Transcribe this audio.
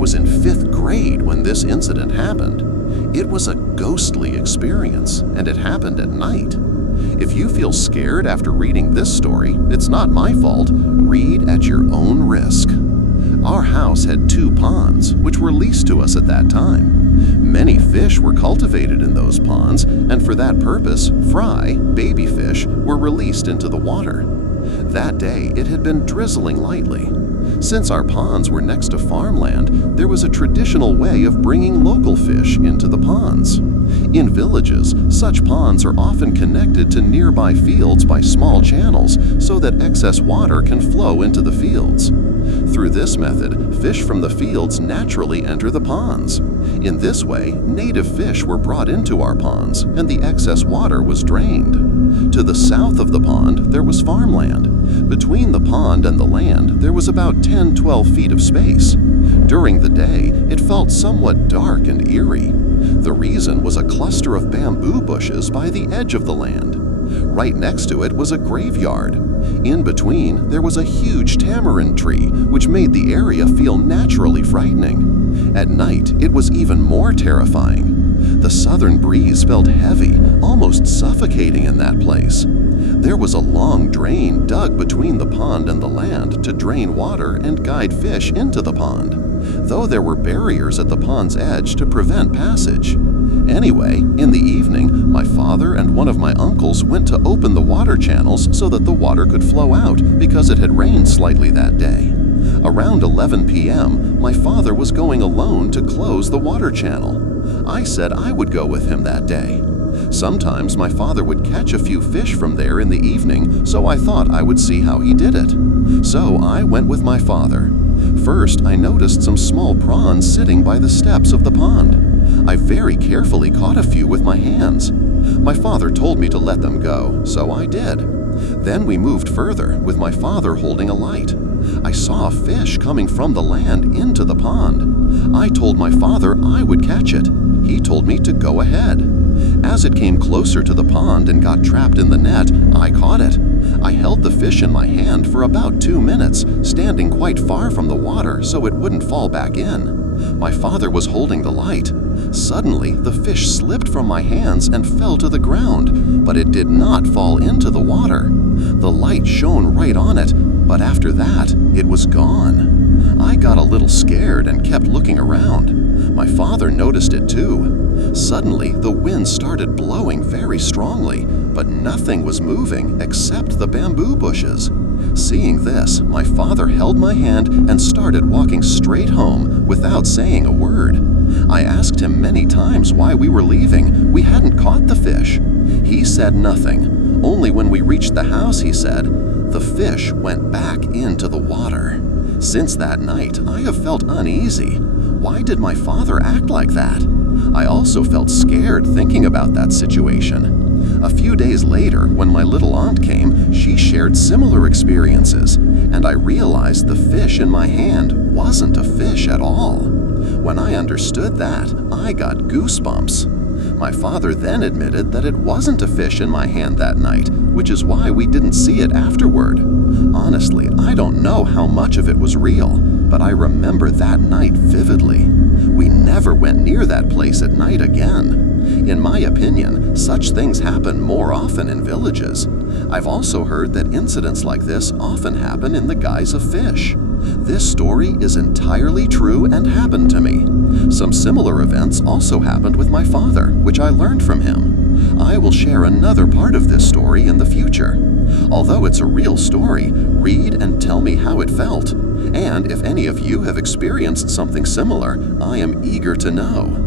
was in 5th grade when this incident happened. It was a ghostly experience, and it happened at night. If you feel scared after reading this story, it's not my fault. Read at your own risk. Our house had 2 ponds, which were leased to us at that time. Many fish were cultivated in those ponds, and for that purpose, fry, baby fish, were released into the water. That day, it had been drizzling lightly. Since our ponds were next to farmland, there was a traditional way of bringing local fish into the ponds. In villages, such ponds are often connected to nearby fields by small channels so that excess water can flow into the fields. Through this method, fish from the fields naturally enter the ponds. In this way, native fish were brought into our ponds and the excess water was drained. To the south of the pond, there was farmland. Between the pond and the land, there was about 10-12 feet of space. During the day, it felt somewhat dark and eerie. The reason was a cluster of bamboo bushes by the edge of the land. Right next to it was a graveyard. In between, there was a huge tamarind tree, which made the area feel naturally frightening. At night, it was even more terrifying. The southern breeze felt heavy, almost suffocating in that place. There was a long drain dug between the pond and the land to drain water and guide fish into the pond, though there were barriers at the pond's edge to prevent passage. Anyway, in the evening, my father and one of my uncles went to open the water channels so that the water could flow out because it had rained slightly that day. Around 11 p.m., my father was going alone to close the water channel. I said I would go with him that day. Sometimes my father would catch a few fish from there in the evening, so I thought I would see how he did it. So I went with my father. First, I noticed some small prawns sitting by the steps of the pond. I very carefully caught a few with my hands. My father told me to let them go, so I did. Then we moved further, with my father holding a light. I saw a fish coming from the land into the pond. I told my father I would catch it. He told me to go ahead. As it came closer to the pond and got trapped in the net, I caught it. I held the fish in my hand for about 2 minutes, standing quite far from the water so it wouldn't fall back in. My father was holding the light. Suddenly, the fish slipped from my hands and fell to the ground, but it did not fall into the water. The light shone right on it, but after that, it was gone. I got a little scared and kept looking around. My father noticed it too. Suddenly, the wind started blowing very strongly, but nothing was moving except the bamboo bushes. Seeing this, my father held my hand and started walking straight home without saying a word. I asked him many times why we were leaving. We hadn't caught the fish. He said nothing. Only when we reached the house, he said, the fish went back into the water. Since that night, I have felt uneasy. Why did my father act like that? I also felt scared thinking about that situation. A few days later, when my little aunt came, she shared similar experiences, and I realized the fish in my hand wasn't a fish at all. When I understood that, I got goosebumps. My father then admitted that it wasn't a fish in my hand that night, which is why we didn't see it afterward. Honestly, I don't know how much of it was real, but I remember that night vividly. We never went near that place at night again. In my opinion, such things happen more often in villages. I've also heard that incidents like this often happen in the guise of fish. This story is entirely true and happened to me. Some similar events also happened with my father, which I learned from him. I will share another part of this story in the future. Although it's a real story, read and tell me how it felt. And if any of you have experienced something similar, I am eager to know.